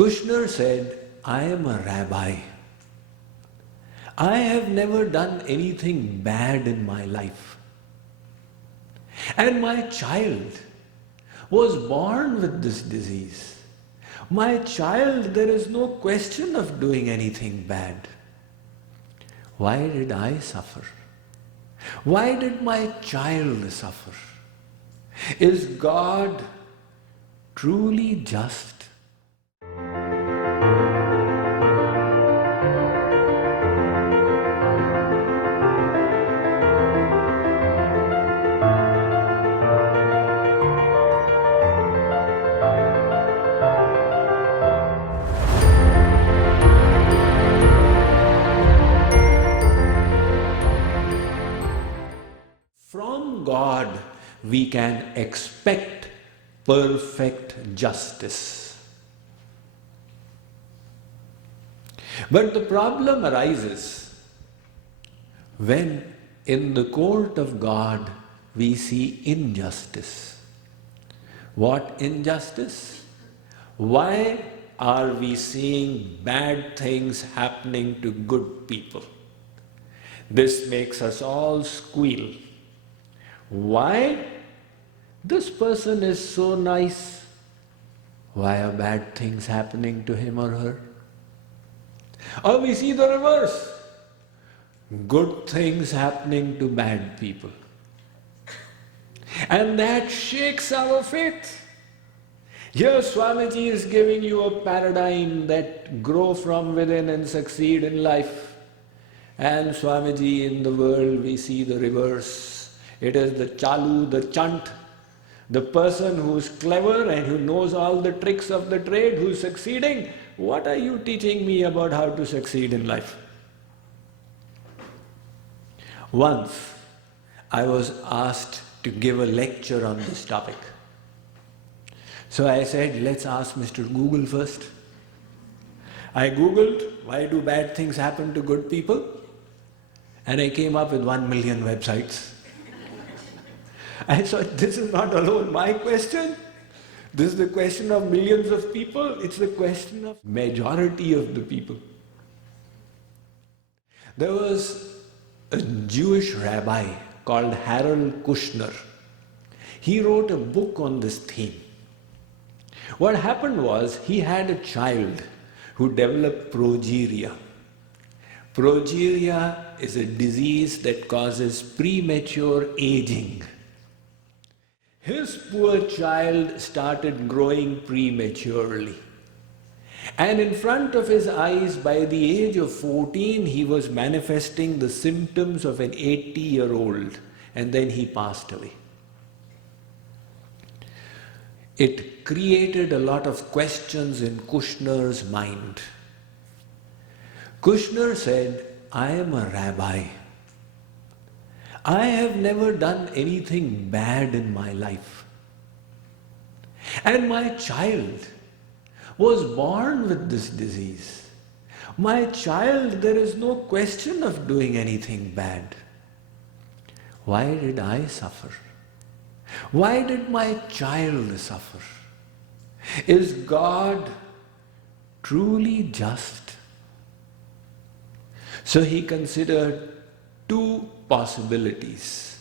Kushner said, I am a rabbi. I have never done anything bad in my life. And my child was born with this disease. My child, there is no question of doing anything bad. Why did I suffer? Why did my child suffer? Is God truly just? From God, we can expect perfect justice. But the problem arises when in the court of God we see injustice. What injustice? Why are we seeing bad things happening to good people? This makes us all squeal. Why? This person is so nice. Why are bad things happening to him or her? Or we see the reverse. Good things happening to bad people. And that shakes our faith. Here Swamiji is giving you a paradigm that grow from within and succeed in life. And Swamiji, in the world we see the reverse. It is the chalu, the chant, the person who is clever and who knows all the tricks of the trade, who is succeeding. What are you teaching me about how to succeed in life? Once I was asked to give a lecture on this topic. So I said, let's ask Mr. Google first. I Googled, why do bad things happen to good people? And I came up with 1 million websites. I thought, this is not alone my question. This is the question of millions of people. It's the question of majority of the people. There was a Jewish rabbi called Harold Kushner. He wrote a book on this theme. What happened was, he had a child who developed progeria. Progeria is a disease that causes premature aging. His poor child started growing prematurely. And in front of his eyes, by the age of 14, he was manifesting the symptoms of an 80-year-old, and then he passed away. It created a lot of questions in Kushner's mind. Kushner said, I am a rabbi. I have never done anything bad in my life. And my child was born with this disease. My child, there is no question of doing anything bad. Why did I suffer? Why did my child suffer? Is God truly just? So he considered two possibilities.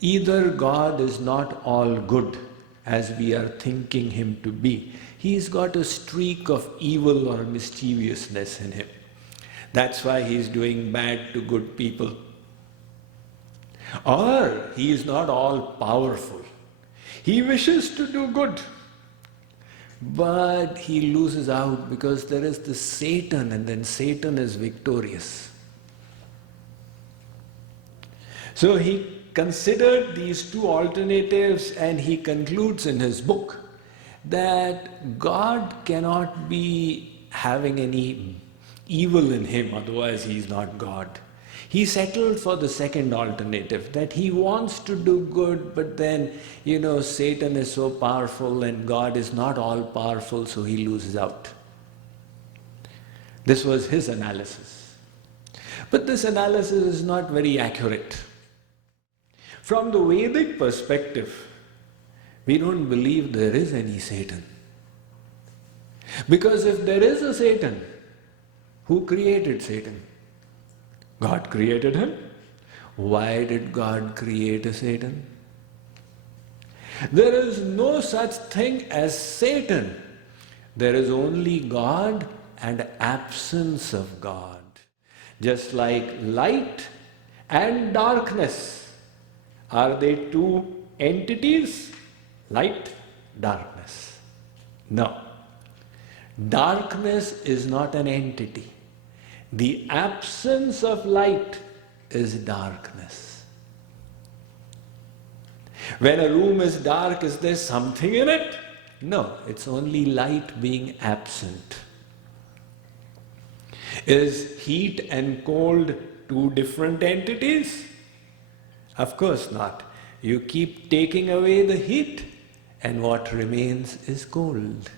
Either God is not all good as we are thinking him to be. He's got a streak of evil or mischievousness in him. That's why he's doing bad to good people. Or he is not all powerful. He wishes to do good, but he loses out because there is this Satan, and then Satan is victorious. So he considered these two alternatives, and he concludes in his book that God cannot be having any evil in him, otherwise he is not God. He settled for the second alternative, that he wants to do good, but then, Satan is so powerful and God is not all powerful, so he loses out. This was his analysis. But this analysis is not very accurate. From the Vedic perspective, we don't believe there is any Satan. Because if there is a Satan, who created Satan? God created him. Why did God create a Satan? There is no such thing as Satan. There is only God and absence of God. Just like light and darkness. Are they two entities? Light, darkness. No. Darkness is not an entity. The absence of light is darkness. When a room is dark, is there something in it? No, it's only light being absent. Is heat and cold two different entities? Of course not. You keep taking away the heat, and what remains is cold.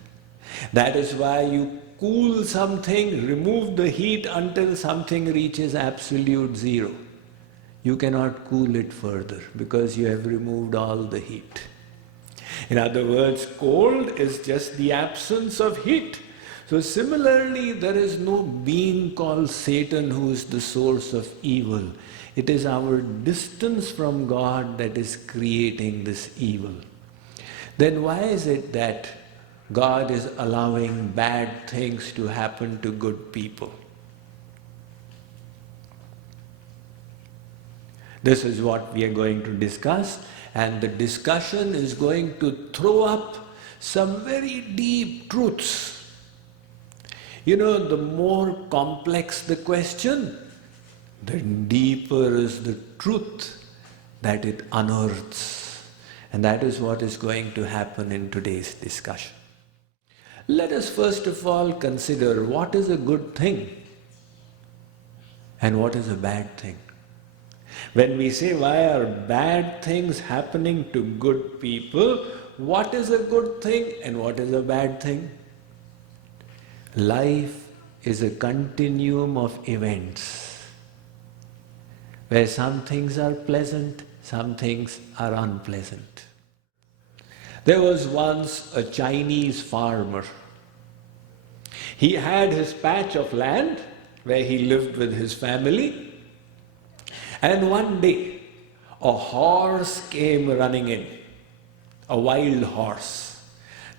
That is why you cool something, remove the heat until something reaches absolute zero. You cannot cool it further because you have removed all the heat. In other words, cold is just the absence of heat. So similarly, there is no being called Satan who is the source of evil. It is our distance from God that is creating this evil. Then why is it that God is allowing bad things to happen to good people? This is what we are going to discuss, and the discussion is going to throw up some very deep truths. You know, the more complex the question, the deeper is the truth that it unearths. And that is what is going to happen in today's discussion. Let us first of all consider what is a good thing and what is a bad thing. When we say why are bad things happening to good people, what is a good thing and what is a bad thing? Life is a continuum of events where some things are pleasant, some things are unpleasant. There was once a Chinese farmer. He had his patch of land where he lived with his family, and one day a horse came running in, a wild horse.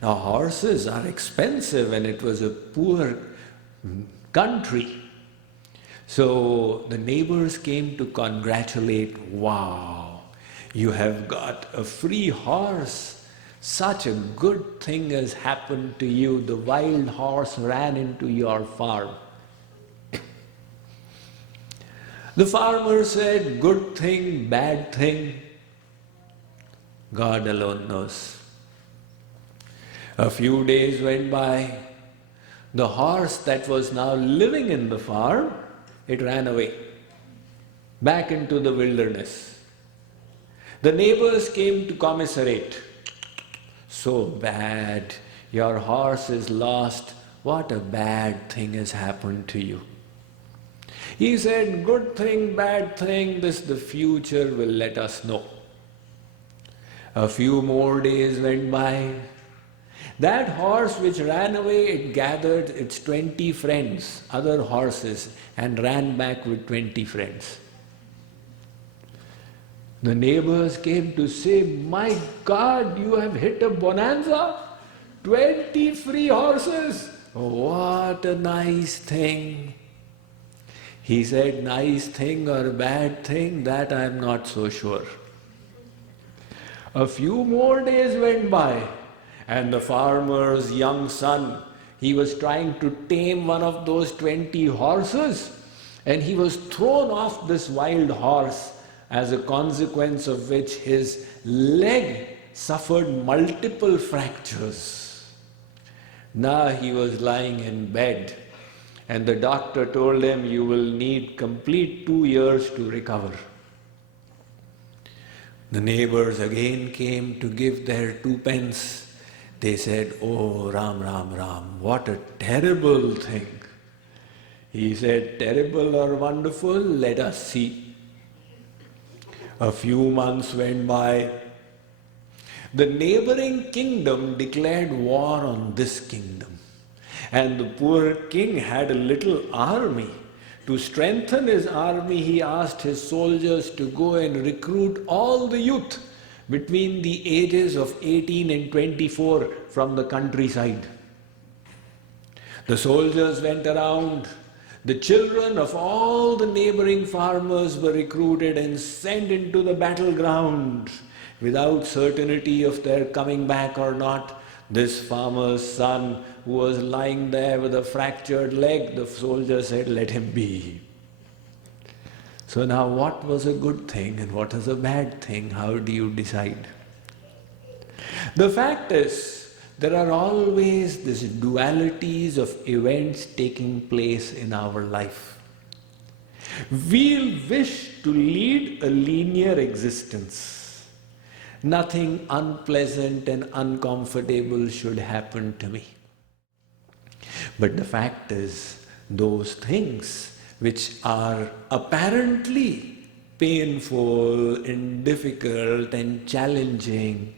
Now horses are expensive and it was a poor country. So the neighbors came to congratulate, wow, you have got a free horse. Such a good thing has happened to you. The wild horse ran into your farm. The farmer said, good thing, bad thing, God alone knows. A few days went by. The horse that was now living in the farm, it ran away, back into the wilderness. The neighbors came to commiserate. So bad, your horse is lost. What a bad thing has happened to you. He said, good thing, bad thing, this the future will let us know. A few more days went by. That horse which ran away, it gathered its 20 friends, other horses, and ran back with 20 friends. The neighbors came to say, my God, you have hit a bonanza? 20 free horses. What a nice thing. He said, nice thing or bad thing, that I am not so sure. A few more days went by, and the farmer's young son, he was trying to tame one of those 20 horses, and he was thrown off this wild horse, as a consequence of which his leg suffered multiple fractures. Now he was lying in bed, and the doctor told him, you will need complete 2 years to recover. The neighbors again came to give their 2 pence. They said, oh, Ram, Ram, Ram, what a terrible thing. He said, terrible or wonderful, let us see. A few months went by. The neighboring kingdom declared war on this kingdom. And the poor king had a little army. To strengthen his army, he asked his soldiers to go and recruit all the youth between the ages of 18 and 24 from the countryside. The soldiers went around. The children of all the neighboring farmers were recruited and sent into the battleground. Without certainty of their coming back or not, this farmer's son who was lying there with a fractured leg, the soldier said, "Let him be." So now what was a good thing and what is a bad thing? How do you decide? The fact is, there are always these dualities of events taking place in our life. We'll wish to lead a linear existence. Nothing unpleasant and uncomfortable should happen to me. But the fact is, those things which are apparently painful and difficult and challenging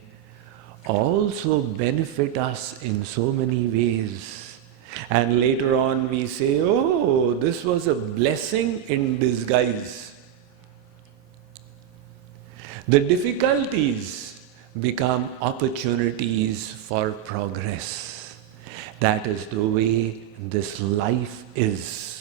also benefit us in so many ways. And later on we say, oh, this was a blessing in disguise. The difficulties become opportunities for progress. That is the way this life is.